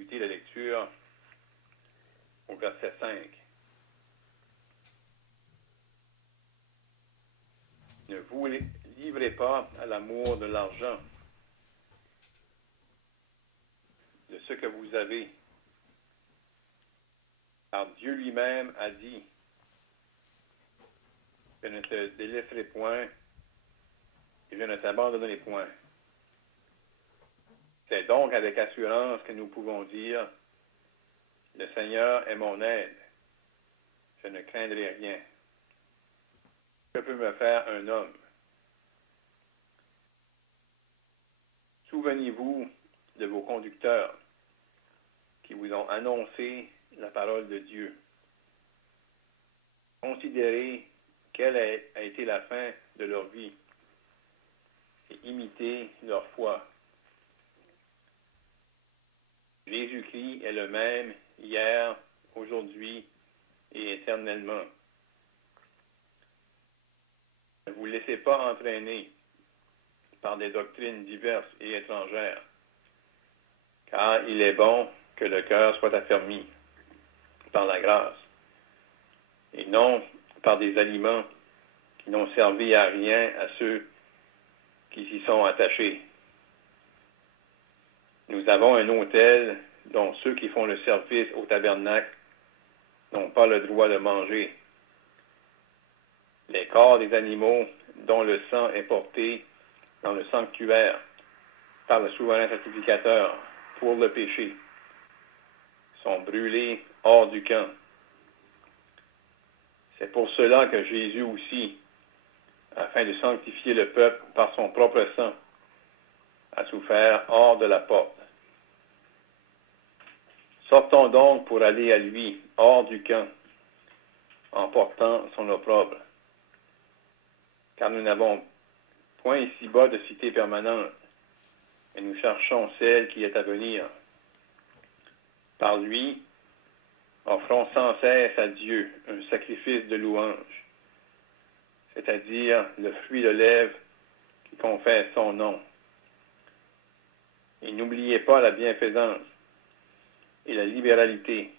débuter la lecture au verset 5. Ne vous livrez pas à l'amour de l'argent, de ce que vous avez, car Dieu lui-même a dit, je ne te délaisserai point et je ne t'abandonnerai point. C'est donc avec assurance que nous pouvons dire, le Seigneur est mon aide, je ne craindrai rien. Que peut me faire un homme? Souvenez-vous de vos conducteurs qui vous ont annoncé la parole de Dieu. Considérez quelle a été la fin de leur vie et imitez leur foi. Jésus-Christ est le même hier, aujourd'hui et éternellement. Ne vous laissez pas entraîner par des doctrines diverses et étrangères, car il est bon que le cœur soit affermi par la grâce, et non par des aliments qui n'ont servi à rien à ceux qui s'y sont attachés. Nous avons un autel dont ceux qui font le service au tabernacle n'ont pas le droit de manger. Les corps des animaux dont le sang est porté dans le sanctuaire par le souverain sacrificateur pour le péché sont brûlés hors du camp. C'est pour cela que Jésus aussi, afin de sanctifier le peuple par son propre sang, a souffert hors de la porte. Sortons donc pour aller à lui, hors du camp, en portant son opprobre. Car nous n'avons point ici-bas de cité permanente, et nous cherchons celle qui est à venir. Par lui, offrons sans cesse à Dieu un sacrifice de louange, c'est-à-dire le fruit de lèvres qui confesse son nom. Et n'oubliez pas la bienfaisance et la libéralité,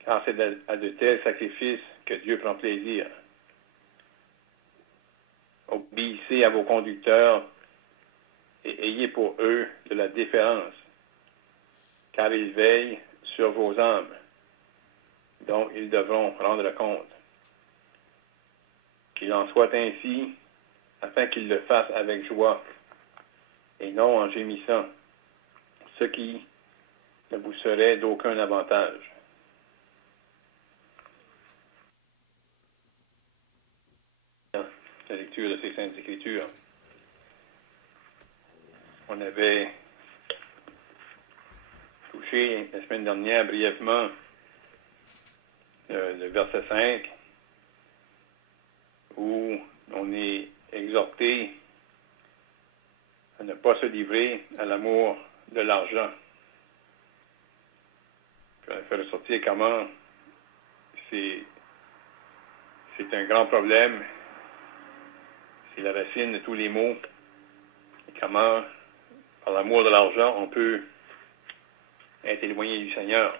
car c'est à de tels sacrifices que Dieu prend plaisir. Obéissez à vos conducteurs et ayez pour eux de la déférence, car ils veillent sur vos âmes, dont ils devront rendre compte. Qu'il en soit ainsi, afin qu'ils le fassent avec joie, et non en gémissant, ce qui ne vous serait d'aucun avantage. La lecture de ces Saintes Écritures. On avait touché la semaine dernière brièvement le verset 5, où on est exhorté à ne pas se livrer à l'amour de l'argent. Puis on a fait ressortir comment c'est un grand problème, c'est la racine de tous les maux, et comment, par l'amour de l'argent, on peut être éloigné du Seigneur.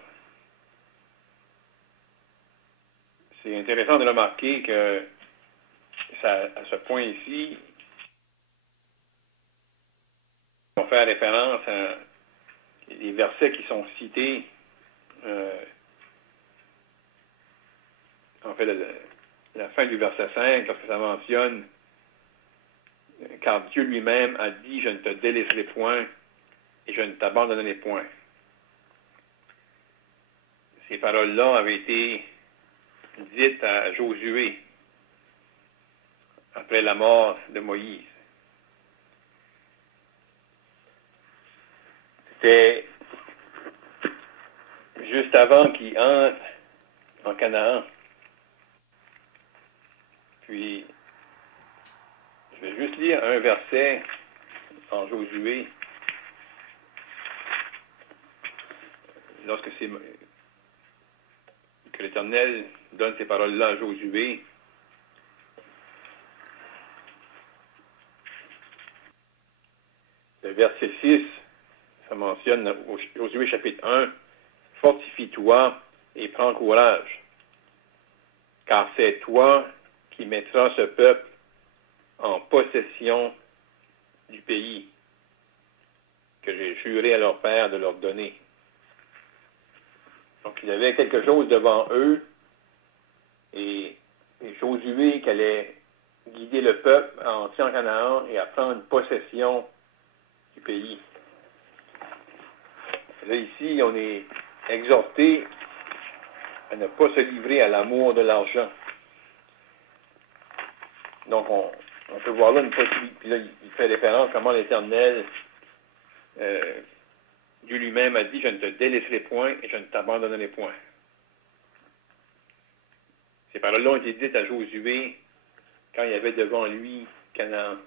C'est intéressant de remarquer que à ce point-ci, on fait référence à les versets qui sont cités, en fait, la fin du verset 5, lorsque ça mentionne « Car Dieu lui-même a dit, je ne te délaisserai point et je ne t'abandonnerai point. » Ces paroles-là avaient été dites à Josué après la mort de Moïse. C'était juste avant qu'il entre en Canaan. Puis, je vais juste lire un verset en Josué. Lorsque que l'Éternel donne ces paroles-là à Josué, le verset 6 ça mentionne au Josué chapitre 1, « Fortifie-toi et prends courage, car c'est toi qui mettras ce peuple en possession du pays que j'ai juré à leur père de leur donner. » Donc, il y avait quelque chose devant eux, et Josué qui allait guider le peuple à entrer en Canaan et à prendre possession du pays. Là, ici, on est exhorté à ne pas se livrer à l'amour de l'argent. Donc, on peut voir là une possibilité. Puis là, il fait référence à comment l'Éternel, Dieu lui-même a dit, « Je ne te délaisserai point et je ne t'abandonnerai point. » Ces paroles-là ont été dites à Josué quand il y avait devant lui Canaan,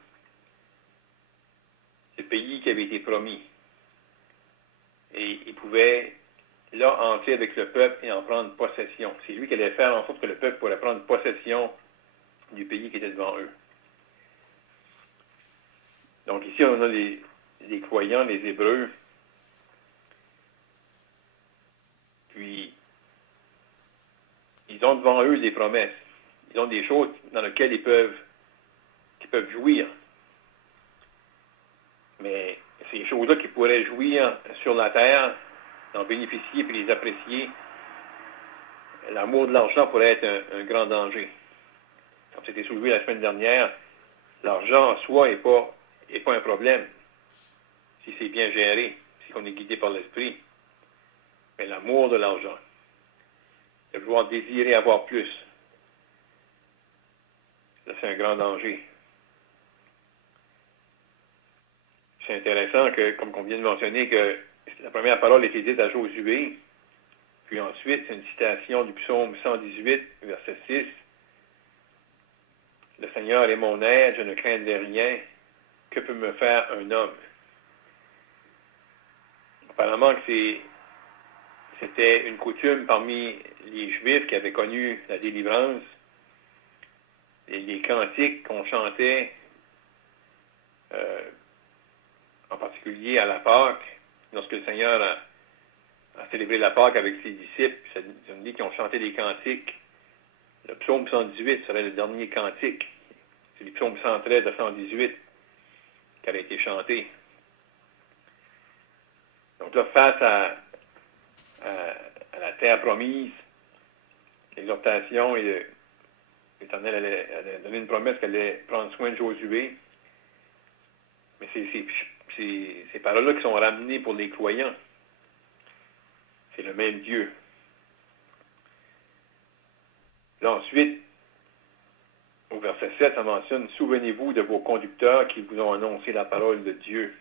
ce pays qui avait été promis. Et il pouvait, là, entrer avec le peuple et en prendre possession. C'est lui qui allait faire en sorte que le peuple pourrait prendre possession du pays qui était devant eux. Donc ici, on a les croyants, les Hébreux. Puis, ils ont devant eux des promesses. Ils ont des choses dans lesquelles ils peuvent jouir. Mais ces choses-là qu'ils pourraient jouir sur la terre, en bénéficier puis les apprécier, l'amour de l'argent pourrait être un grand danger. Comme c'était soulevé la semaine dernière, l'argent en soi n'est pas un problème si c'est bien géré, si on est guidé par l'esprit. Mais l'amour de l'argent, de vouloir désirer avoir plus, ça c'est un grand danger. C'est intéressant que, comme on vient de mentionner, que la première parole était dite à Josué, puis ensuite, c'est une citation du psaume 118, verset 6. « Le Seigneur est mon aide, je ne craindrai rien. Que peut me faire un homme? » Apparemment que c'était une coutume parmi les Juifs qui avaient connu la délivrance, et les cantiques qu'on chantait, en particulier à la Pâque, lorsque le Seigneur a célébré la Pâque avec ses disciples, ça nous dit qu'ils ont chanté des cantiques. Le psaume 118 serait le dernier cantique. C'est le psaume 113 à 118 qui avait été chanté. Donc là, face à la terre promise, l'exhortation, et l'Éternel allait donner une promesse qu'elle allait prendre soin de Josué. Mais ces paroles-là qui sont ramenées pour les croyants. C'est le même Dieu. Là, ensuite, au verset 7, ça mentionne « Souvenez-vous de vos conducteurs qui vous ont annoncé la parole de Dieu.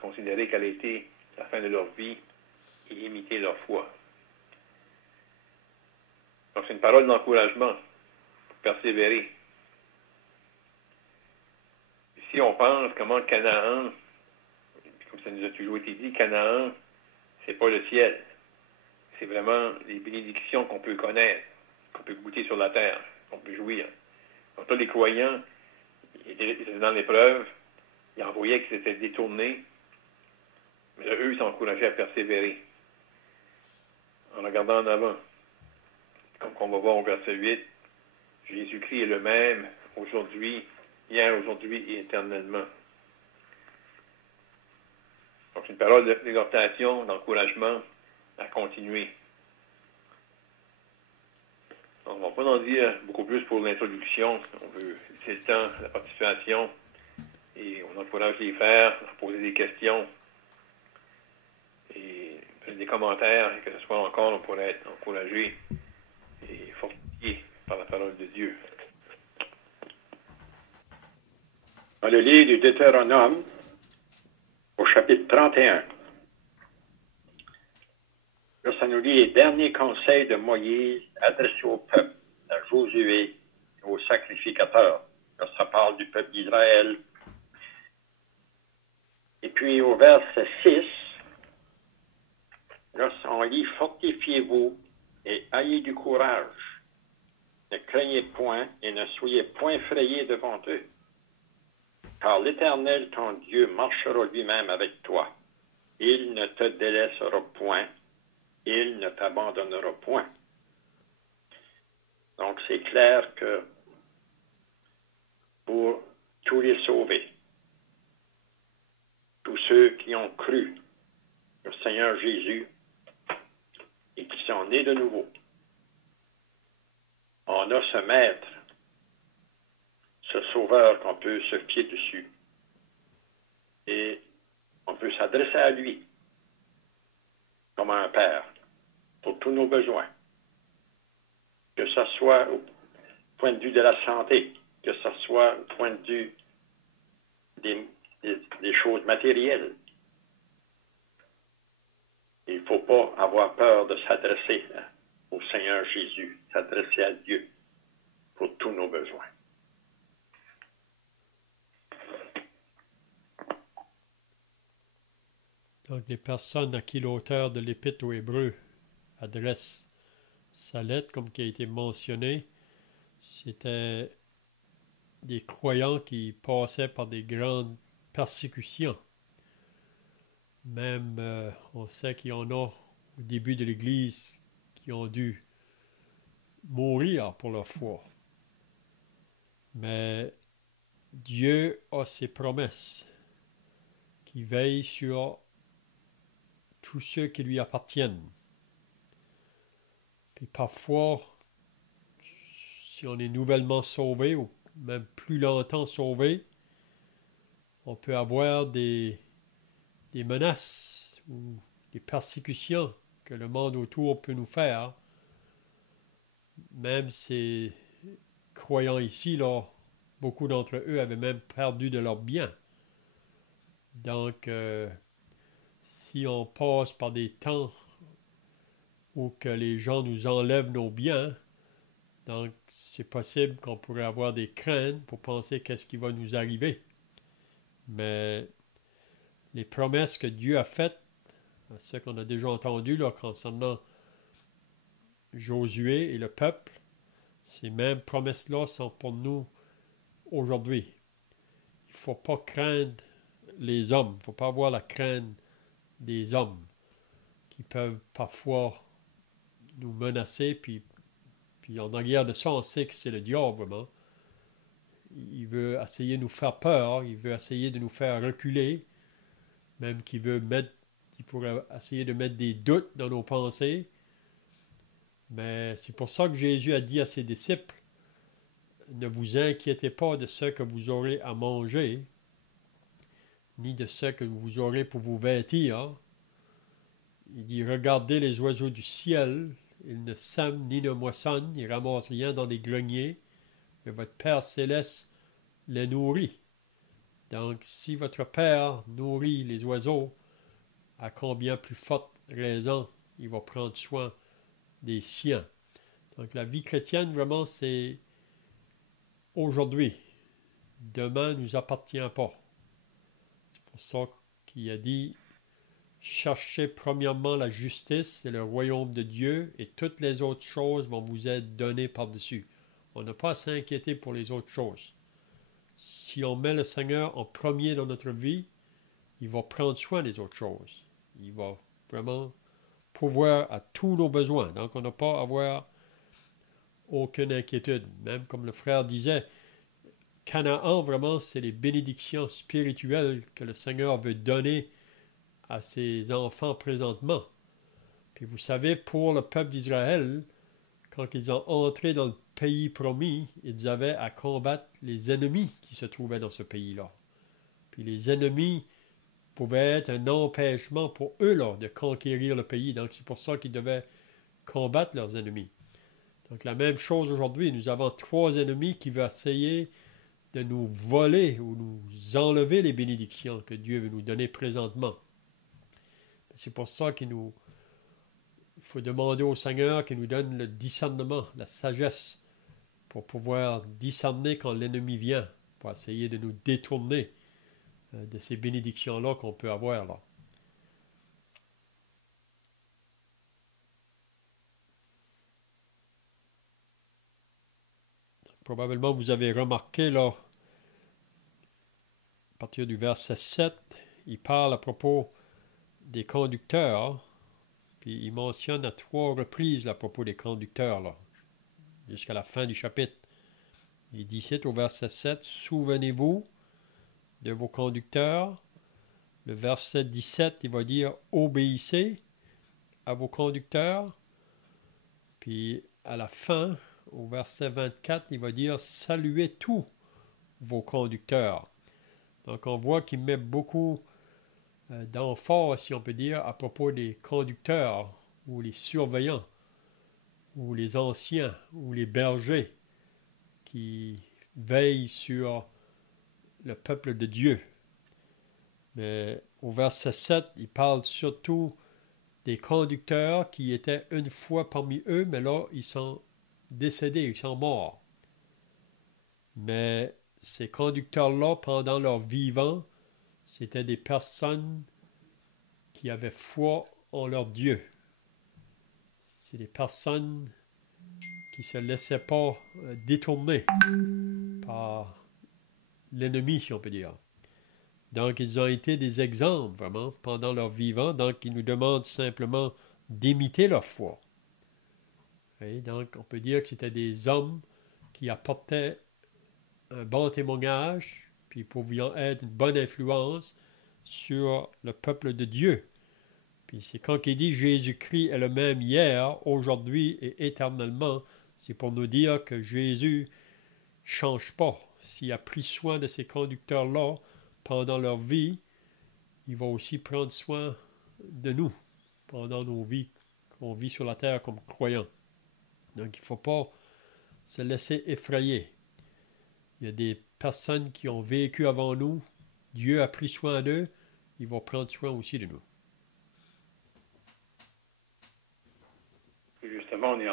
Considérez quelle a été la fin de leur vie et imitez leur foi. » Donc, c'est une parole d'encouragement pour persévérer. Ici, on pense comment Canaan, comme ça nous a toujours été dit, Canaan, c'est pas le ciel. C'est vraiment les bénédictions qu'on peut connaître, qu'on peut goûter sur la terre, qu'on peut jouir. Donc là, les croyants, ils étaient dans l'épreuve, ils en voyaient qu'ils s'étaient détournés, mais là, eux, ils s'encourageaient à persévérer, en regardant en avant. Comme on va voir au verset 8, Jésus-Christ est le même aujourd'hui, hier, aujourd'hui et éternellement. Donc, c'est une parole d'exhortation, d'encouragement à continuer. On ne va pas en dire beaucoup plus pour l'introduction. On veut laisser le temps, la participation, et on encourage les frères à poser des questions et faire des commentaires, et que ce soit encore, on pourrait être encouragé et fortifié par la parole de Dieu. Dans le livre du Deutéronome, au chapitre 31, là, ça nous dit les derniers conseils de Moïse adressés au peuple, à Josué et aux sacrificateurs. Là, ça parle du peuple d'Israël. Et puis au verset 6, là, on lit « Fortifiez-vous et ayez du courage. Ne craignez point et ne soyez point effrayés devant eux. Car l'Éternel, ton Dieu, marchera lui-même avec toi. Il ne te délaissera point, il ne t'abandonnera point. Donc, c'est clair que pour tous les sauvés, tous ceux qui ont cru au Seigneur Jésus et qui sont nés de nouveau, on a ce maître, ce sauveur qu'on peut se fier dessus. Et on peut s'adresser à lui comme à un père pour tous nos besoins. Que ce soit au point de vue de la santé, que ce soit au point de vue des choses matérielles. Il ne faut pas avoir peur de s'adresser au Seigneur Jésus, s'adresser à Dieu pour tous nos besoins. Donc, les personnes à qui l'auteur de l'Épître aux Hébreux adresse sa lettre, comme qui a été mentionné, c'était des croyants qui passaient par des grandes persécutions. Même, on sait qu'il y en a au début de l'Église qui ont dû mourir pour leur foi. Mais Dieu a ses promesses qui veillent sur tous ceux qui lui appartiennent. Puis parfois, si on est nouvellement sauvé ou même plus longtemps sauvé, on peut avoir des menaces ou des persécutions que le monde autour peut nous faire. Même ces croyants ici, là, beaucoup d'entre eux avaient même perdu de leurs biens. Donc, si on passe par des temps où que les gens nous enlèvent nos biens, donc c'est possible qu'on pourrait avoir des craintes pour penser qu'est-ce qui va nous arriver. Mais les promesses que Dieu a faites, ce qu'on a déjà entendu là, concernant Josué et le peuple, ces mêmes promesses-là sont pour nous aujourd'hui. Il ne faut pas craindre les hommes, il ne faut pas avoir la crainte des hommes qui peuvent parfois nous menacer, puis en arrière de ça, on sait que c'est le diable, vraiment. Il veut essayer de nous faire peur, il veut essayer de nous faire reculer, même qu'il pourrait essayer de mettre des doutes dans nos pensées. Mais c'est pour ça que Jésus a dit à ses disciples, ne vous inquiétez pas de ce que vous aurez à manger, ni de ce que vous aurez pour vous vêtir. Il dit, regardez les oiseaux du ciel, ils ne sèment ni ne moissonnent, ils ne ramassent rien dans des greniers, mais votre Père céleste les nourrit. Donc, si votre Père nourrit les oiseaux, à combien plus forte raison il va prendre soin des siens. Donc, la vie chrétienne, vraiment, c'est aujourd'hui. Demain ne nous appartient pas. C'est pour ça qu'il a dit, cherchez premièrement la justice et le royaume de Dieu, et toutes les autres choses vont vous être données par-dessus. On n'a pas à s'inquiéter pour les autres choses. Si on met le Seigneur en premier dans notre vie, il va prendre soin des autres choses. Il va vraiment pourvoir à tous nos besoins. Donc, on n'a pas à avoir aucune inquiétude. Même comme le frère disait, Canaan, vraiment, c'est les bénédictions spirituelles que le Seigneur veut donner à ses enfants présentement. Puis vous savez, pour le peuple d'Israël, quand ils ont entré dans le pays promis, ils avaient à combattre les ennemis qui se trouvaient dans ce pays-là. Puis les ennemis pouvaient être un empêchement pour eux là, de conquérir le pays. Donc c'est pour ça qu'ils devaient combattre leurs ennemis. Donc la même chose aujourd'hui, nous avons 3 ennemis qui veulent essayer de nous voler ou nous enlever les bénédictions que Dieu veut nous donner présentement. C'est pour ça qu'il faut demander au Seigneur qu'il nous donne le discernement, la sagesse, pour pouvoir discerner quand l'ennemi vient, pour essayer de nous détourner de ces bénédictions-là qu'on peut avoir là. Probablement vous avez remarqué là, à partir du verset 7, il parle à propos des conducteurs, puis il mentionne à 3 reprises à propos des conducteurs, là, jusqu'à la fin du chapitre. Il dit ici au verset 7, « Souvenez-vous de vos conducteurs. » Le verset 17, il va dire « Obéissez à vos conducteurs. » Puis à la fin, au verset 24, il va dire « Saluez tous vos conducteurs. » Donc on voit qu'il met beaucoup d'emphase, si on peut dire, à propos des conducteurs ou les surveillants ou les anciens ou les bergers qui veillent sur le peuple de Dieu. Mais au verset 7, il parle surtout des conducteurs qui étaient une fois parmi eux, mais là, ils sont décédés, ils sont morts. Mais ces conducteurs-là, pendant leur vivant, c'était des personnes qui avaient foi en leur Dieu. C'est des personnes qui ne se laissaient pas détourner par l'ennemi, si on peut dire. Donc, ils ont été des exemples, vraiment, pendant leur vivant. Donc, ils nous demandent simplement d'imiter leur foi. Et donc, on peut dire que c'était des hommes qui apportaient un bon témoignage, puis pouvions être une bonne influence sur le peuple de Dieu. Puis c'est quand il dit Jésus-Christ est le même hier, aujourd'hui et éternellement, c'est pour nous dire que Jésus ne change pas. S'il a pris soin de ces conducteurs-là pendant leur vie, il va aussi prendre soin de nous pendant nos vies qu'on vit sur la terre comme croyants. Donc il ne faut pas se laisser effrayer. Il y a des personnes qui ont vécu avant nous, Dieu a pris soin d'eux, il va prendre soin aussi de nous. Justement, on est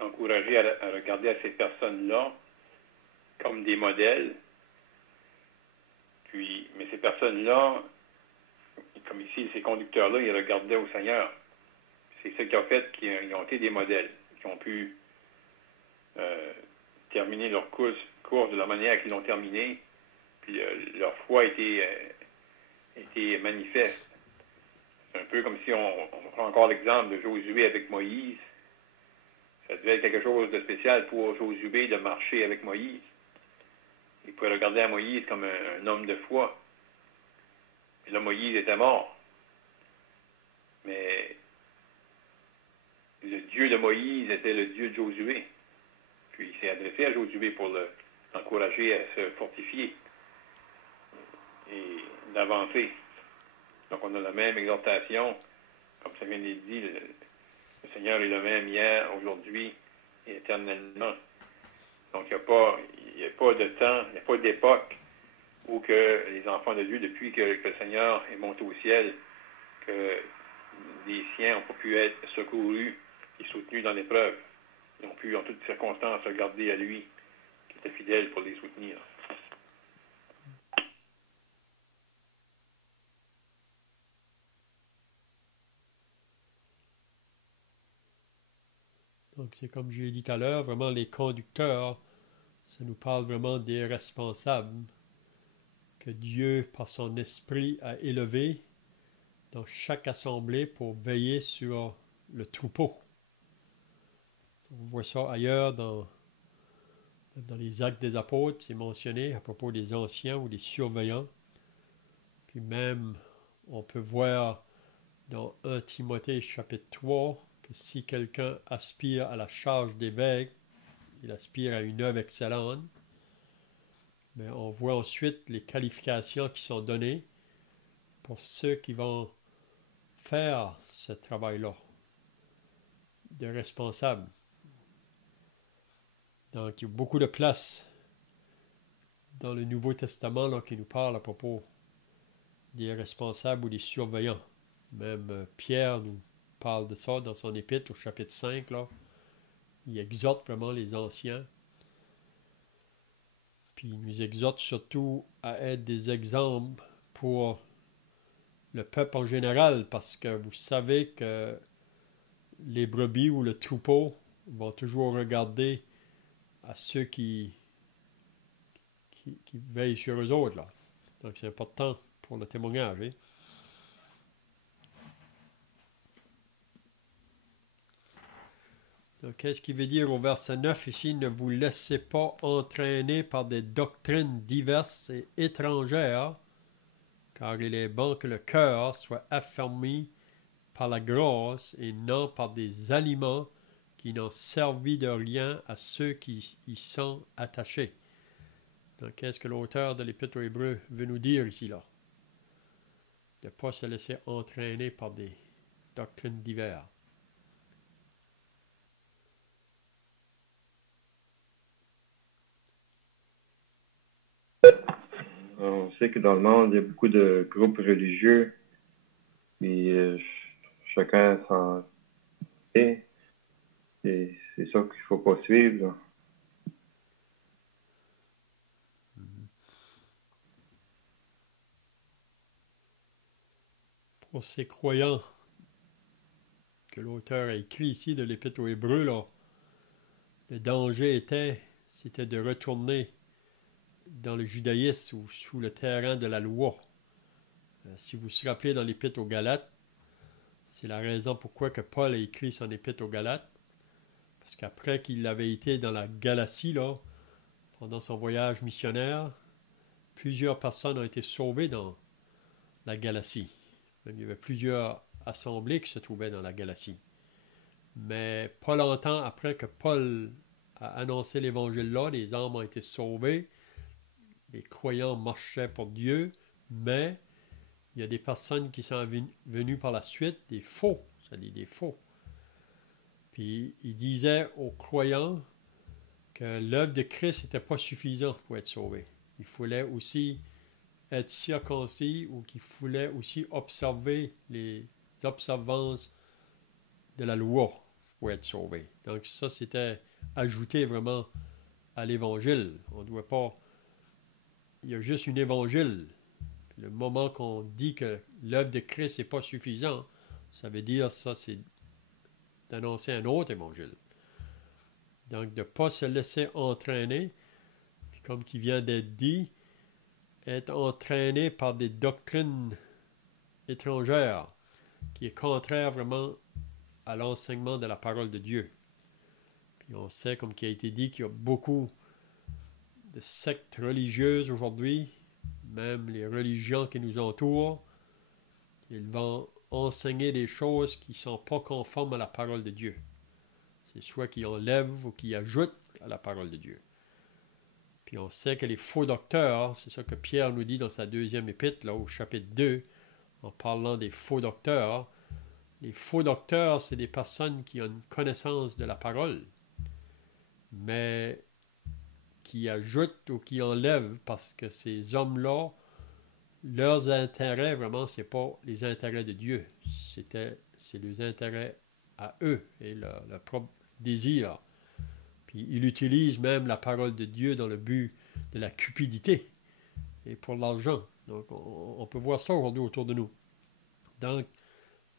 encouragé à regarder à ces personnes-là comme des modèles. Mais ces personnes-là, comme ici, ces conducteurs-là, ils regardaient au Seigneur. C'est ce qui a fait qu'ils ont été des modèles, qui ont pu terminer leur course de la manière qu'ils l'ont terminé, puis leur foi a été manifeste. C'est un peu comme si on prend encore l'exemple de Josué avec Moïse. Ça devait être quelque chose de spécial pour Josué de marcher avec Moïse. Il pouvait regarder à Moïse comme un homme de foi. Et là, Moïse était mort. Mais le Dieu de Moïse était le Dieu de Josué. Puis il s'est adressé à Josué pour l'encourager à se fortifier et d'avancer. Donc on a la même exhortation, comme ça vient d'être dit, le Seigneur est le même hier, aujourd'hui et éternellement. Donc il n'y a pas de temps, il n'y a pas d'époque où que les enfants de Dieu, depuis que le Seigneur est monté au ciel, que les siens n'ont pas pu être secourus et soutenus dans l'épreuve. Ils ont pu, en toutes circonstances, regarder à lui, qui était fidèle pour les soutenir. Donc, c'est comme je l'ai dit tout à l'heure, vraiment les conducteurs, ça nous parle vraiment des responsables que Dieu, par son esprit, a élevés dans chaque assemblée pour veiller sur le troupeau. On voit ça ailleurs dans les Actes des Apôtres, c'est mentionné à propos des anciens ou des surveillants. Puis même, on peut voir dans 1 Timothée chapitre 3 que si quelqu'un aspire à la charge d'évêque, il aspire à une œuvre excellente. Mais on voit ensuite les qualifications qui sont données pour ceux qui vont faire ce travail-là de responsable. Donc, il y a beaucoup de place dans le Nouveau Testament là, qui nous parle à propos des responsables ou des surveillants. Même Pierre nous parle de ça dans son épître au chapitre 5. Là. Il exhorte vraiment les anciens. Puis il nous exhorte surtout à être des exemples pour le peuple en général, parce que vous savez que les brebis ou le troupeau vont toujours regarder à ceux qui veillent sur eux autres. Là. Donc c'est important pour le témoignage. Hein? Donc, qu'est-ce qu'il veut dire au verset 9 ici? Ne vous laissez pas entraîner par des doctrines diverses et étrangères, car il est bon que le cœur soit affermi par la grâce et non par des aliments qui n'ont servi de rien à ceux qui y sont attachés. Donc, qu'est-ce que l'auteur de l'Épître aux Hébreux veut nous dire ici, là? De ne pas se laisser entraîner par des doctrines diverses. On sait que dans le monde, il y a beaucoup de groupes religieux, puis chacun s'en fait. Et c'est ça qu'il faut pas suivre, là. Pour ces croyants que l'auteur a écrit ici de l'Épître aux Hébreux, là, le danger c'était de retourner dans le judaïsme ou sous le terrain de la loi. Si vous vous rappelez dans l'Épître aux Galates, c'est la raison pourquoi que Paul a écrit son Épître aux Galates, parce qu'après qu'il avait été dans la Galatie, là, pendant son voyage missionnaire, plusieurs personnes ont été sauvées dans la Galatie. Même il y avait plusieurs assemblées qui se trouvaient dans la Galatie. Mais pas longtemps après que Paul a annoncé l'Évangile là, les âmes ont été sauvées, les croyants marchaient pour Dieu, mais il y a des personnes qui sont venues par la suite, des faux, c'est-à-dire des faux. Puis il disait aux croyants que l'œuvre de Christ n'était pas suffisante pour être sauvé. Il fallait aussi être circoncis ou qu'il fallait aussi observer les observances de la loi pour être sauvé. Donc ça, c'était ajouté vraiment à l'Évangile. On ne doit pas... Il y a juste un Évangile. Le moment qu'on dit que l'œuvre de Christ n'est pas suffisante, ça veut dire ça, c'est d'annoncer un autre Évangile. Donc, de ne pas se laisser entraîner, puis comme qui vient d'être dit, être entraîné par des doctrines étrangères, qui est contraire vraiment à l'enseignement de la parole de Dieu. Puis on sait, comme qui a été dit, qu'il y a beaucoup de sectes religieuses aujourd'hui, même les religions qui nous entourent, ils vont enseigner des choses qui ne sont pas conformes à la parole de Dieu. C'est soit qui enlèvent ou qui ajoutent à la parole de Dieu. Puis on sait que les faux docteurs, c'est ça que Pierre nous dit dans sa deuxième épître, là, au chapitre 2, en parlant des faux docteurs. Les faux docteurs, c'est des personnes qui ont une connaissance de la parole, mais qui ajoutent ou qui enlèvent parce que ces hommes-là, leurs intérêts, vraiment, ce n'est pas les intérêts de Dieu. C'est les intérêts à eux et leur propre désir. Puis ils utilisent même la parole de Dieu dans le but de la cupidité et pour l'argent. Donc on peut voir ça aujourd'hui autour de nous. Donc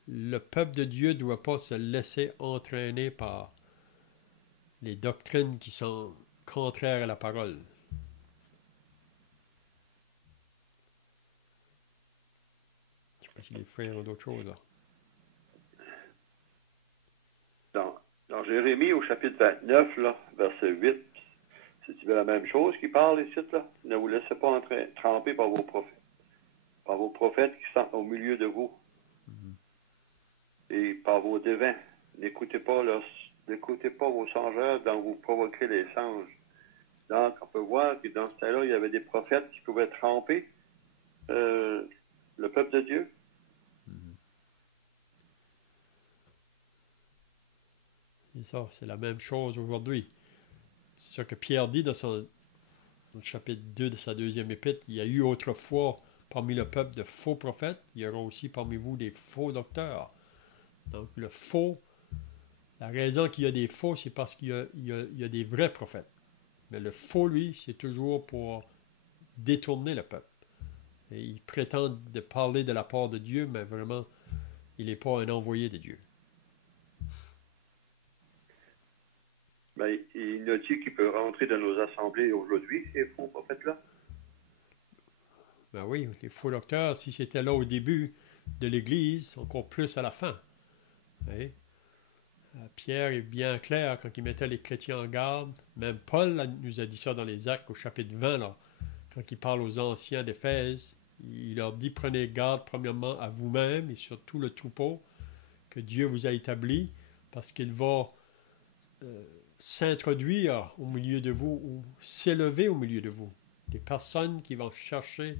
le peuple de Dieu ne doit pas se laisser entraîner par les doctrines qui sont contraires à la parole. Je ne sais pas si les frères ont d'autres choses là. Dans Jérémie, au chapitre 29, là, verset 8, c'est la même chose qui parle ici, là. Ne vous laissez pas tremper par vos prophètes qui sont au milieu de vous, et par vos devins. N'écoutez pas vos songeurs dont vous provoquez les songes. Donc, on peut voir que dans ce temps-là, il y avait des prophètes qui pouvaient tromper le peuple de Dieu. C'est ça, c'est la même chose aujourd'hui. C'est ça que Pierre dit dans le chapitre 2 de sa deuxième épître. Il y a eu autrefois parmi le peuple de faux prophètes, il y aura aussi parmi vous des faux docteurs. Donc le faux, la raison qu'il y a des faux, c'est parce qu'il y a des vrais prophètes. Mais le faux, lui, c'est toujours pour détourner le peuple. Et il prétend de parler de la part de Dieu, mais vraiment, il n'est pas un envoyé de Dieu. Ben, il y a-t-il qui peut rentrer dans nos assemblées aujourd'hui, ces faux prophètes-là? Ben oui, les faux docteurs, si c'était là au début de l'Église, encore plus à la fin. Oui. Pierre est bien clair quand il mettait les chrétiens en garde. Même Paul nous a dit ça dans les Actes au chapitre 20, là, quand il parle aux anciens d'Éphèse. Il leur dit, prenez garde premièrement à vous-même et surtout le troupeau que Dieu vous a établi, parce qu'il va s'introduire au milieu de vous ou s'élever au milieu de vous. Des personnes qui vont chercher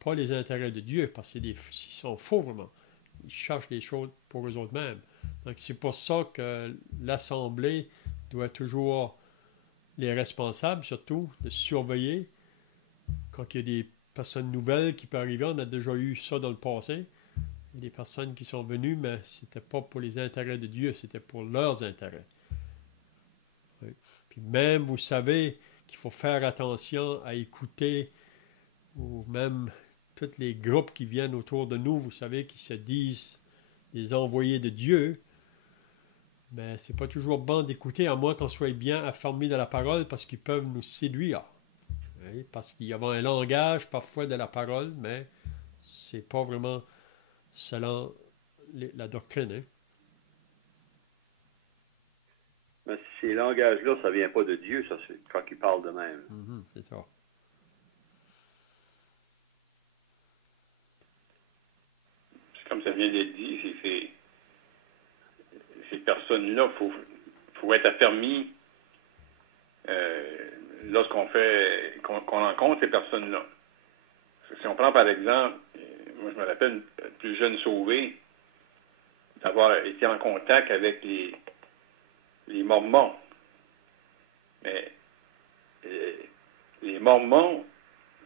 pas les intérêts de Dieu, parce qu'ils sont faux vraiment. Ils cherchent des choses pour eux autres mêmes. Donc c'est pour ça que l'Assemblée doit toujours, les responsables surtout, de surveiller quand il y a des personnes nouvelles qui peuvent arriver. On a déjà eu ça dans le passé. Il y a des personnes qui sont venues, mais ce n'était pas pour les intérêts de Dieu, c'était pour leurs intérêts. Oui. Puis même, vous savez qu'il faut faire attention à écouter, ou même tous les groupes qui viennent autour de nous, vous savez, qui se disent les envoyés de Dieu, mais c'est pas toujours bon d'écouter, à moins qu'on soit bien affermi dans la parole, parce qu'ils peuvent nous séduire. Oui, parce qu'il y a un langage parfois de la parole, mais c'est pas vraiment selon la doctrine. Hein? Mais ces langages-là, ça vient pas de Dieu, ça, c'est quand il parle de même. C'est ça. C'est comme ça vient d'être dit, ces personnes-là, faut être affermi lorsqu'on rencontre ces personnes-là. Si on prend par exemple, moi je me rappelle, plus jeune sauvé, d'avoir été en contact avec les Mormons. Mais les Mormons,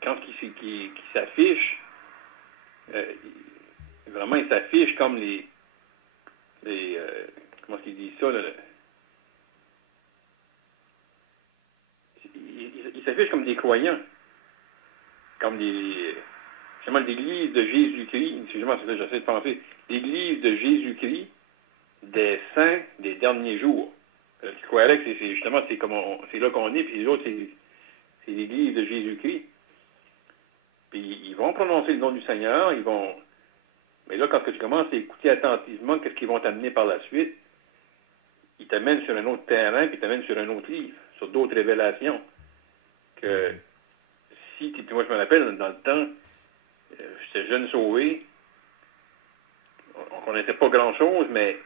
quand ils s'affichent, vraiment ils s'affichent comme les comment ils disent ça, là, ils s'affichent comme des croyants, comme justement l'Église de Jésus-Christ, excusez-moi, c'est ça que j'essaie de penser, l'Église de Jésus-Christ des saints des derniers jours. Je croirais que justement, c'est là qu'on est, puis les autres, c'est l'Église de Jésus-Christ. Puis ils vont prononcer le nom du Seigneur, mais là, quand tu commences à écouter attentivement qu'est-ce qu'ils vont t'amener par la suite, ils t'amènent sur un autre terrain, puis ils t'amènent sur un autre livre, sur d'autres révélations. Que moi je me rappelle, dans le temps, j'étais jeune sauvé, on connaissait pas grand-chose, mais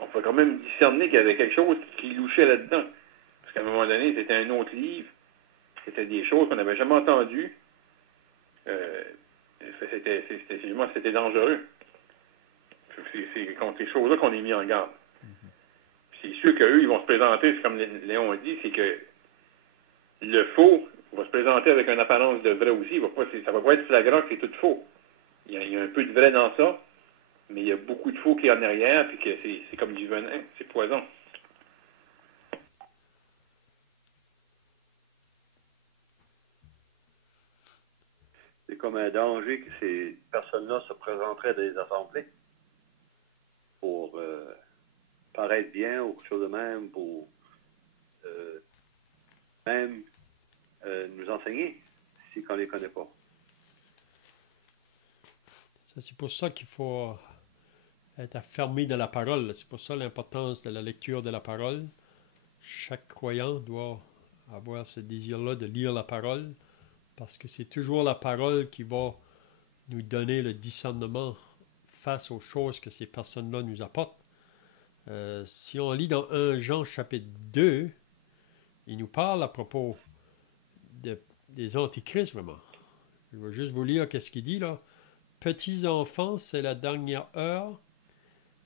on peut quand même discerner qu'il y avait quelque chose qui louchait là-dedans. Parce qu'à un moment donné, c'était un autre livre, c'était des choses qu'on n'avait jamais entendues. C'était dangereux. C'est contre ces choses-là qu'on est mis en garde. C'est sûr qu'eux, ils vont se présenter, c'est comme Léon a dit, c'est que le faux va se présenter avec une apparence de vrai aussi. Ça va pas être flagrant que c'est tout faux. Il y a un peu de vrai dans ça, mais il y a beaucoup de faux qui est en arrière, puis que c'est comme du venin, c'est poison. C'est comme un danger que ces personnes-là se présenteraient dans les assemblées pour paraître bien ou quelque chose de même, pour même nous enseigner si on ne les connaît pas. C'est pour ça qu'il faut être affermi dans la parole. C'est pour ça l'importance de la lecture de la parole. Chaque croyant doit avoir ce désir-là de lire la parole, parce que c'est toujours la parole qui va nous donner le discernement face aux choses que ces personnes-là nous apportent. Si on lit dans 1 Jean chapitre 2, il nous parle à propos des antichrists, vraiment. Je vais juste vous lire qu'est-ce qu'il dit là. Petits enfants, c'est la dernière heure,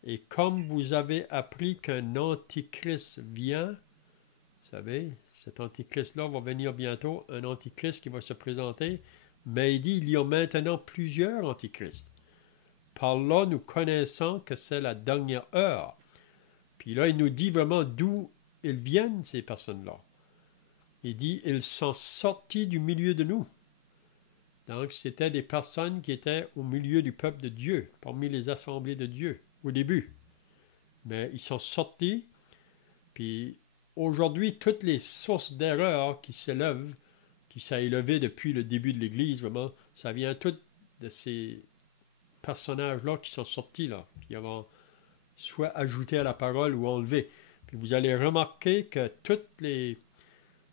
et comme vous avez appris qu'un antichrist vient, vous savez, cet antichrist-là va venir bientôt, un antichrist qui va se présenter, mais il dit il y a maintenant plusieurs antichrists. Par là, nous connaissons que c'est la dernière heure. Puis là, il nous dit vraiment d'où ils viennent, ces personnes-là. Il dit, ils sont sortis du milieu de nous. Donc, c'était des personnes qui étaient au milieu du peuple de Dieu, parmi les assemblées de Dieu, au début. Mais ils sont sortis, puis aujourd'hui, toutes les sources d'erreur qui s'élèvent, qui s'est élevé depuis le début de l'Église, vraiment, ça vient tout de ces personnages-là qui sont sortis, là. Puis soit ajouté à la parole ou enlevé. Puis vous allez remarquer que toutes les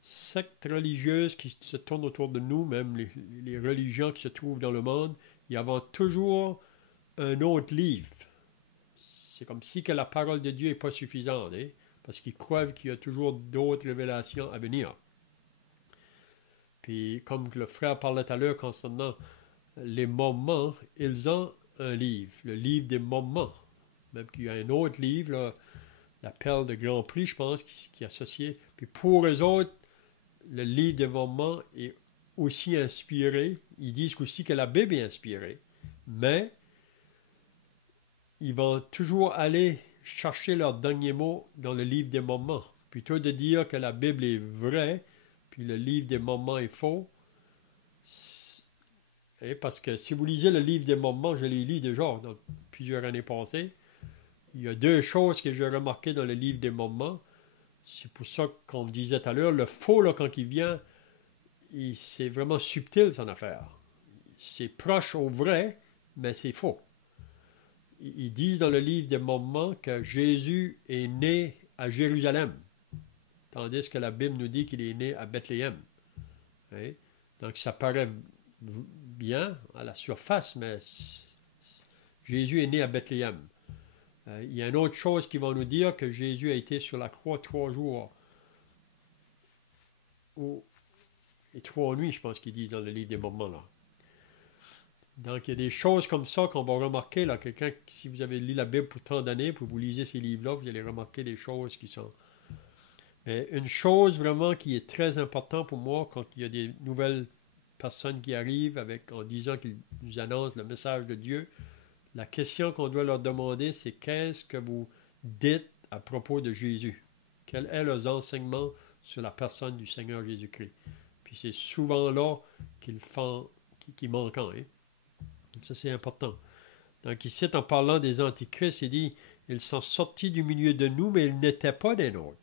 sectes religieuses qui se tournent autour de nous, même les religions qui se trouvent dans le monde, il y a toujours un autre livre. C'est comme si que la parole de Dieu n'est pas suffisante, hein, parce qu'ils croient qu'il y a toujours d'autres révélations à venir. Puis comme le frère parlait tout à l'heure concernant les moments, ils ont un livre, le livre des moments. Même qu'il y a un autre livre, là, la Perle de Grand Prix, je pense, qui est associé. Puis pour eux autres, le livre des moments est aussi inspiré. Ils disent aussi que la Bible est inspirée. Mais ils vont toujours aller chercher leurs derniers mots dans le livre des moments. Plutôt de dire que la Bible est vraie, puis le livre des moments est faux. Et parce que si vous lisez le livre des moments, je l'ai lu déjà dans plusieurs années passées, il y a deux choses que j'ai remarquées dans le livre des moments. C'est pour ça qu'on disait tout à l'heure, le faux, là, quand il vient, c'est vraiment subtil, son affaire. C'est proche au vrai, mais c'est faux. Ils disent dans le livre des moments que Jésus est né à Jérusalem, tandis que la Bible nous dit qu'il est né à Bethléem. Hein? Donc ça paraît bien à la surface, mais Jésus est né à Bethléem. Il y a une autre chose qui va nous dire que Jésus a été sur la croix 3 jours et 3 nuits, je pense qu'ils disent dans le livre des moments là. Donc, il y a des choses comme ça qu'on va remarquer. Là, quelqu'un, si vous avez lu la Bible pour tant d'années, puis vous lisez ces livres-là, vous allez remarquer des choses qui sont... Mais une chose vraiment qui est très importante pour moi, quand il y a des nouvelles personnes qui arrivent en disant qu'ils nous annoncent le message de Dieu, la question qu'on doit leur demander, c'est qu'est-ce que vous dites à propos de Jésus? Quels sont leurs enseignements sur la personne du Seigneur Jésus-Christ? Puis c'est souvent là qu'ils manquent. Hein? Donc ça, c'est important. Donc ici, en parlant des antichrists, il dit, ils sont sortis du milieu de nous, mais ils n'étaient pas des nôtres.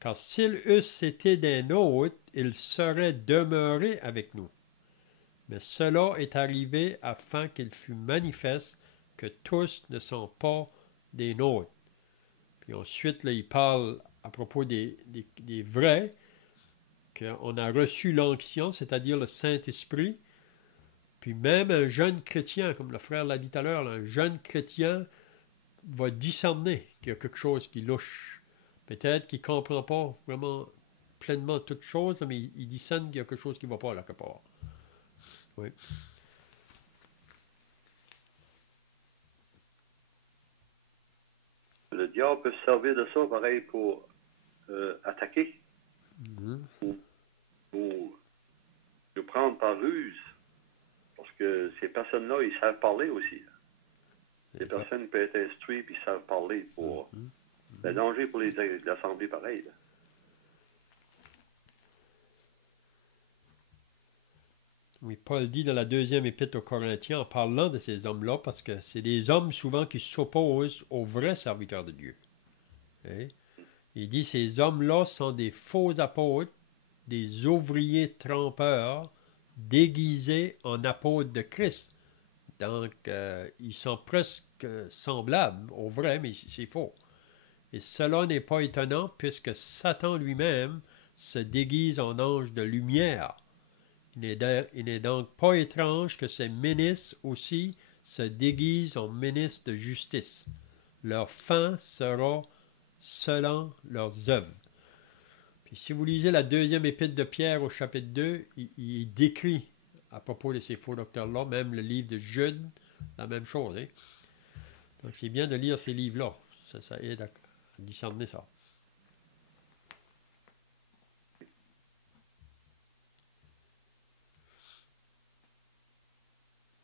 Car s'ils eussent été des nôtres, ils seraient demeurés avec nous. Mais cela est arrivé afin qu'il fût manifeste que tous ne sont pas des nôtres. Puis ensuite, là, il parle à propos des vrais, qu'on a reçu l'onction, c'est-à-dire le Saint-Esprit. Puis même un jeune chrétien, comme le frère l'a dit tout à l'heure, un jeune chrétien va discerner qu'il y a quelque chose qui louche. Peut-être qu'il ne comprend pas vraiment pleinement toutes choses, mais il discerne qu'il y a quelque chose qui ne va pas là quelque part. Oui. Le diable peut se servir de ça, pareil, pour attaquer ou nous prendre par ruse. Parce que ces personnes-là, ils savent parler aussi. Ces personnes peuvent être instruites et savent parler pour le danger pour l'Assemblée, pareil. Là. Oui, Paul dit dans la deuxième épître aux Corinthiens, en parlant de ces hommes-là, parce que c'est des hommes souvent qui s'opposent aux vrais serviteurs de Dieu. Hein? Il dit ces hommes-là sont des faux apôtres, des ouvriers trompeurs, déguisés en apôtres de Christ. Donc, ils sont presque semblables aux vrais, mais c'est faux. Et cela n'est pas étonnant, puisque Satan lui-même se déguise en ange de lumière. Il n'est donc pas étrange que ces ministres aussi se déguisent en ministres de justice. Leur fin sera selon leurs œuvres. Puis si vous lisez la deuxième épître de Pierre au chapitre 2, il décrit à propos de ces faux docteurs-là, même le livre de Jude, la même chose. Hein? Donc c'est bien de lire ces livres-là. Ça aide à discerner ça.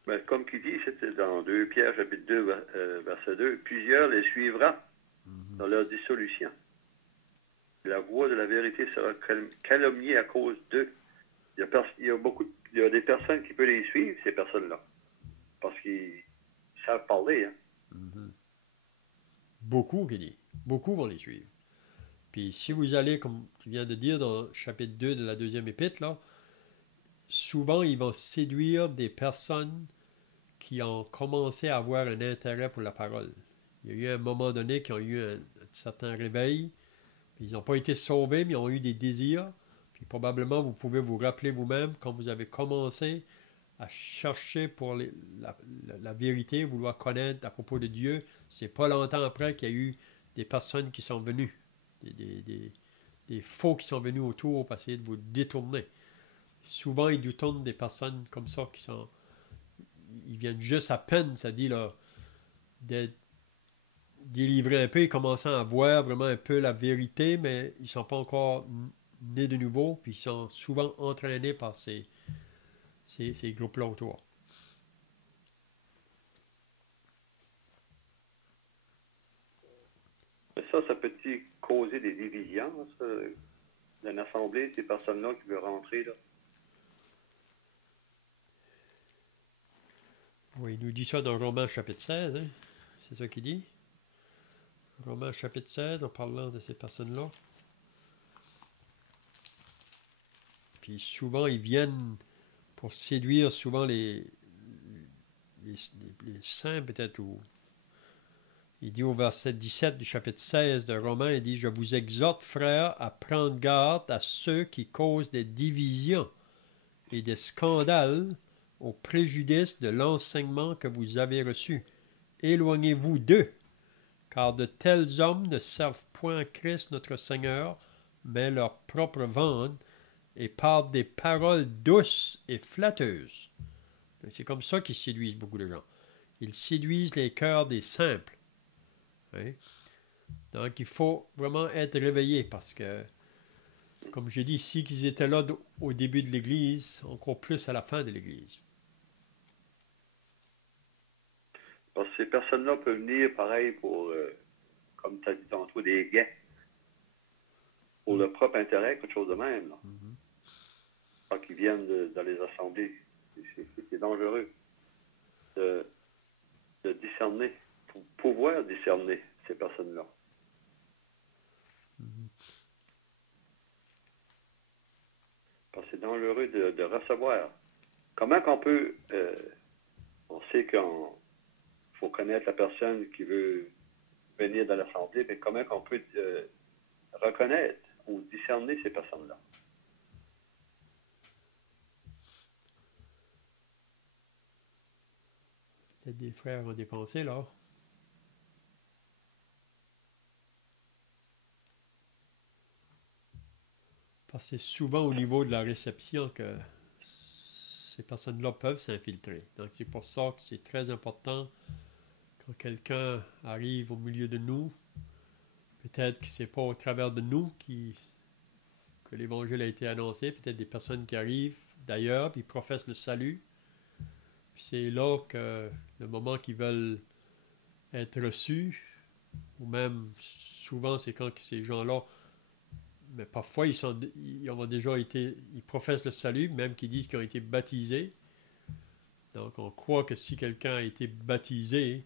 Mais comme il dit, c'était dans 2 Pierre, chapitre 2, verset 2, plusieurs les suivra dans leur dissolution. La voix de la vérité sera calomniée à cause d'eux. Il y a des personnes qui peuvent les suivre, ces personnes-là, parce qu'ils savent parler. Hein. Beaucoup, qui dit. Beaucoup vont les suivre. Puis si vous allez, comme tu viens de dire dans le chapitre 2 de la deuxième épître, là, souvent ils vont séduire des personnes qui ont commencé à avoir un intérêt pour la parole. Il y a eu un moment donné qui ont eu un certain réveil. Puis ils n'ont pas été sauvés, mais ils ont eu des désirs. Puis probablement, vous pouvez vous rappeler vous-même quand vous avez commencé à chercher pour la vérité, vouloir connaître à propos de Dieu. C'est pas longtemps après qu'il y a eu des personnes qui sont venues, des faux qui sont venus autour pour essayer de vous détourner. Souvent, ils détournent des personnes comme ça ils viennent juste à peine, ça dit là, d'être délivrés un peu, ils commencent à voir vraiment un peu la vérité, mais ils ne sont pas encore nés de nouveau, puis ils sont souvent entraînés par ces groupes-là autour. Mais ça peut-il causer des divisions, ça, d'une assemblée, ces personnes-là qui veulent rentrer, là? Oui, il nous dit ça dans Romains chapitre 16, hein? C'est ça qu'il dit. Romains chapitre 16, en parlant de ces personnes-là. Puis souvent, ils viennent pour séduire souvent les saints, peut-être. Il dit au verset 17 du chapitre 16 de Romains, il dit « Je vous exhorte, frères, à prendre garde à ceux qui causent des divisions et des scandales au préjudice de l'enseignement que vous avez reçu. Éloignez-vous d'eux, car de tels hommes ne servent point à Christ notre Seigneur, mais leur propre ventre, et parlent des paroles douces et flatteuses. » C'est comme ça qu'ils séduisent beaucoup de gens. Ils séduisent les cœurs des simples. Hein? Donc, il faut vraiment être réveillé parce que, comme je dis, si ils étaient là au début de l'Église, encore plus à la fin de l'Église. Parce que ces personnes-là peuvent venir, pareil, pour, comme tu as dit tantôt, des gains. Pour leur propre intérêt, quelque chose de même. Là. Quand ils viennent dans les assemblées. C'est dangereux de discerner, pour pouvoir discerner ces personnes-là. Parce que c'est dangereux de recevoir. Comment qu'on peut... on sait qu'il faut connaître la personne qui veut venir dans l'assemblée, mais comment qu'on peut reconnaître ou discerner ces personnes-là? Peut-être des frères ont dépensé là. Parce que c'est souvent au niveau de la réception que ces personnes-là peuvent s'infiltrer. Donc c'est pour ça que c'est très important quand quelqu'un arrive au milieu de nous, peut-être que ce n'est pas au travers de nous que l'Évangile a été annoncé, peut-être des personnes qui arrivent d'ailleurs, puis professent le salut. Puis c'est là que le moment qu'ils veulent être reçus, ou même souvent c'est quand ces gens-là, mais parfois ils professent le salut, même qu'ils disent qu'ils ont été baptisés. Donc on croit que si quelqu'un a été baptisé,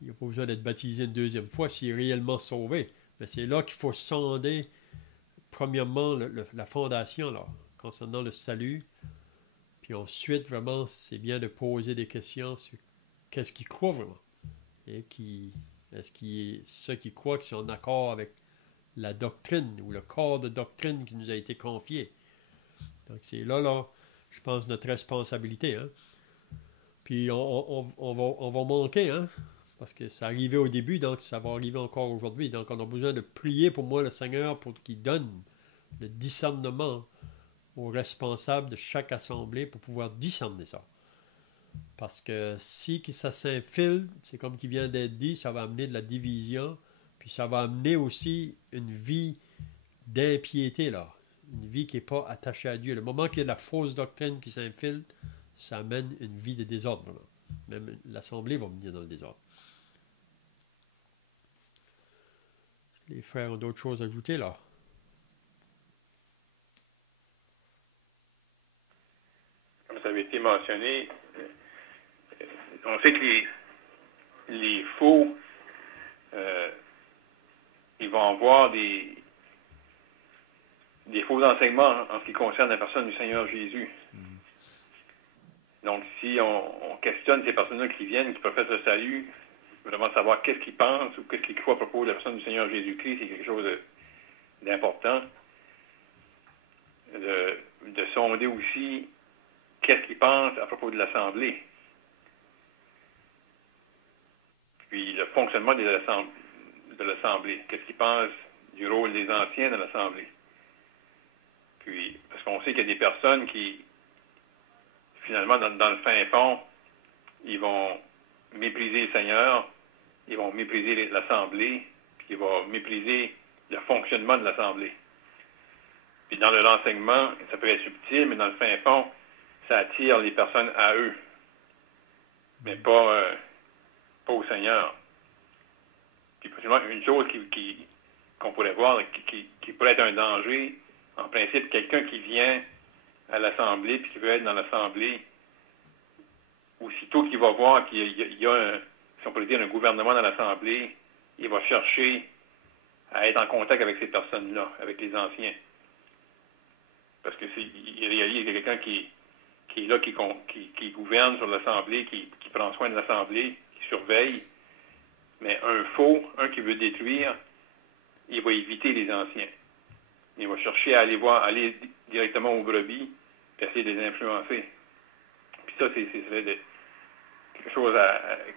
il n'a pas besoin d'être baptisé une deuxième fois s'il est réellement sauvé. Mais c'est là qu'il faut sonder, premièrement, la fondation là, concernant le salut. Puis ensuite, vraiment, c'est bien de poser des questions sur qu'est-ce qu'ils croient vraiment. Et est-ce ceux qui croient que c'est en accord avec la doctrine ou le corps de doctrine qui nous a été confié. Donc c'est là, je pense, notre responsabilité. Hein? Puis on va manquer, hein? Parce que ça arrivait au début, donc ça va arriver encore aujourd'hui. Donc on a besoin de prier pour moi le Seigneur pour qu'il donne le discernement aux responsables de chaque assemblée pour pouvoir discerner ça. Parce que si ça s'infiltre, c'est comme qui vient d'être dit, ça va amener de la division, puis ça va amener aussi une vie d'impiété, là. Une vie qui n'est pas attachée à Dieu. Le moment qu'il y a de la fausse doctrine qui s'infiltre, ça amène une vie de désordre. Là. Même l'assemblée va venir dans le désordre. Les frères ont d'autres choses à ajouter, là. Comme ça avait été mentionné, on sait que les faux, ils vont avoir des faux enseignements en ce qui concerne la personne du Seigneur Jésus. Donc, si on questionne ces personnes-là qui viennent, qui professent le salut, vraiment savoir qu'est-ce qu'ils pensent ou qu'est-ce qu'ils croient à propos de la personne du Seigneur Jésus-Christ, c'est quelque chose d'important. De sonder aussi qu'est-ce qu'ils pensent à propos de l'Assemblée. Puis le fonctionnement de l'Assemblée. Qu'est-ce qu'ils pensent du rôle des anciens dans l'Assemblée. Puis, parce qu'on sait qu'il y a des personnes qui, finalement, dans le fin fond, ils vont mépriser le Seigneur, ils vont mépriser l'Assemblée, puis ils vont mépriser le fonctionnement de l'Assemblée. Puis dans leur enseignement, ça peut être subtil, mais dans le fin fond, ça attire les personnes à eux, mais pas au Seigneur. Puis possiblement, une chose qu'on pourrait voir, qui pourrait être un danger, en principe, quelqu'un qui vient à l'Assemblée, puis qui veut être dans l'Assemblée, aussitôt qu'il va voir qu'il y a si on peut dire, un gouvernement dans l'Assemblée, il va chercher à être en contact avec ces personnes-là, avec les anciens. Parce que il y a quelqu'un qui est là, qui gouverne sur l'Assemblée, qui prend soin de l'Assemblée, qui surveille. Mais un qui veut détruire, il va éviter les anciens. Il va chercher à aller directement aux brebis, et essayer de les influencer. Puis ça, c'est quelque chose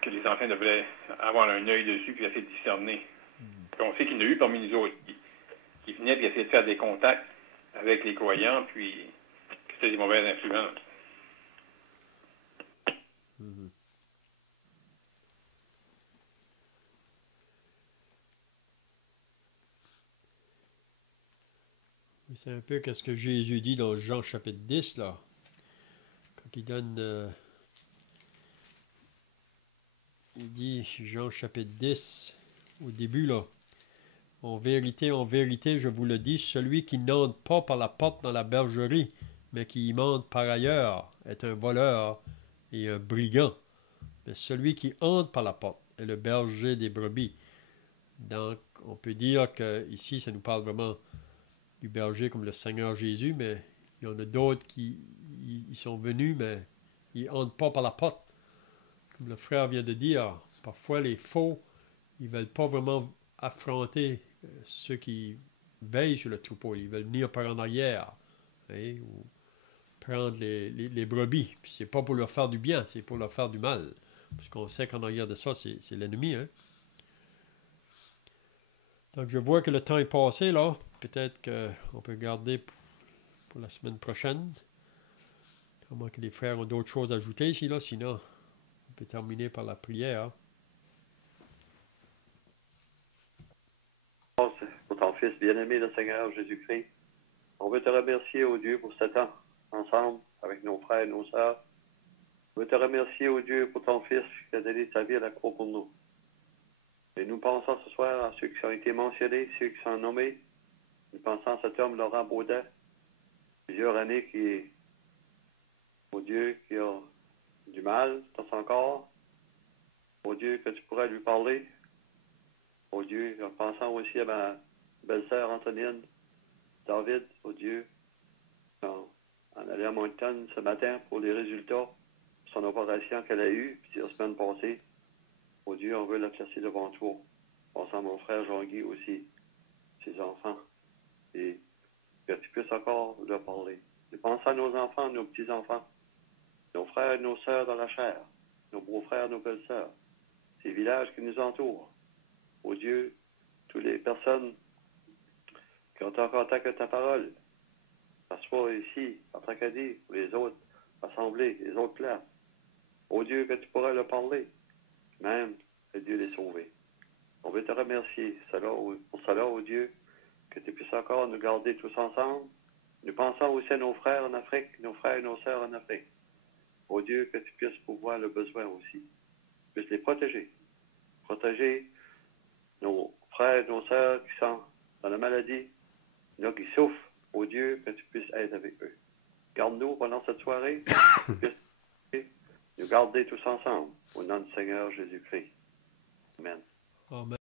que les anciens devraient avoir un œil dessus, puis essayer de discerner. Puis on sait qu'il y en a eu parmi nous autres qui venaient et essayaient de faire des contacts avec les croyants, puis que c'était des mauvaises influences. Mm-hmm. C'est un peu ce que Jésus dit dans Jean chapitre 10, là, quand il donne... il dit, Jean chapitre 10, au début, là, en vérité, je vous le dis, celui qui n'entre pas par la porte dans la bergerie, mais qui y monte par ailleurs, est un voleur et un brigand. Mais celui qui entre par la porte est le berger des brebis. Donc, on peut dire que ici, ça nous parle vraiment du berger comme le Seigneur Jésus, mais il y en a d'autres qui ils sont venus, mais ils n'entrent pas par la porte. Comme le frère vient de dire, parfois les faux, ils ne veulent pas vraiment affronter ceux qui veillent sur le troupeau. Ils veulent venir par en arrière, hein, ou prendre les brebis. Puis c'est pas pour leur faire du bien, c'est pour leur faire du mal. Parce qu'on sait qu'en arrière de ça, c'est l'ennemi. Hein. Donc je vois que le temps est passé, là. Peut-être qu'on peut garder pour la semaine prochaine. À moins que les frères ont d'autres choses à ajouter ici, là. Sinon, on peut terminer par la prière. Pour ton Fils bien-aimé, le Seigneur Jésus-Christ, on veut te remercier, ô Dieu, pour ce temps, ensemble, avec nos frères et nos sœurs. On veut te remercier, ô Dieu, pour ton Fils qui a donné sa vie à la croix pour nous. Et nous pensons ce soir à ceux qui ont été mentionnés, ceux qui sont nommés. Nous pensons à cet homme, Laurent Baudin, plusieurs années qui est, ô Dieu, qui a du mal dans son corps. Ô Dieu, que tu pourrais lui parler. Ô Dieu, en pensant aussi à ma belle-sœur Antonine, David, ô Dieu, en allant à Moncton ce matin pour les résultats de son opération qu'elle a eue, puis la semaine passée. Ô Dieu, on veut la placer devant toi. Pensant à mon frère Jean-Guy aussi, ses enfants, et que tu puisses encore leur parler. Et pensant à nos enfants, nos petits-enfants, nos frères et nos sœurs dans la chair, nos beaux-frères, nos belles-sœurs, ces villages qui nous entourent. Ô Dieu, toutes les personnes qui ont en contact avec ta parole, que ce soit ici, à Tracadie, ou les autres assemblées, les autres places. Ô Dieu, que tu pourrais leur parler, même que Dieu les sauver. On veut te remercier pour cela, ô Dieu, que tu puisses encore nous garder tous ensemble. Nous pensons aussi à nos frères en Afrique, nos frères et nos sœurs en Afrique. Ô Dieu, que tu puisses pouvoir le besoin aussi. Tu puisses les protéger. Protéger nos frères et nos sœurs qui sont dans la maladie, là qui souffrent. Ô Dieu, que tu puisses être avec eux. Garde-nous pendant cette soirée. Que tu puisses nous garder tous ensemble. Au nom du Seigneur Jésus-Christ. Amen. Amen.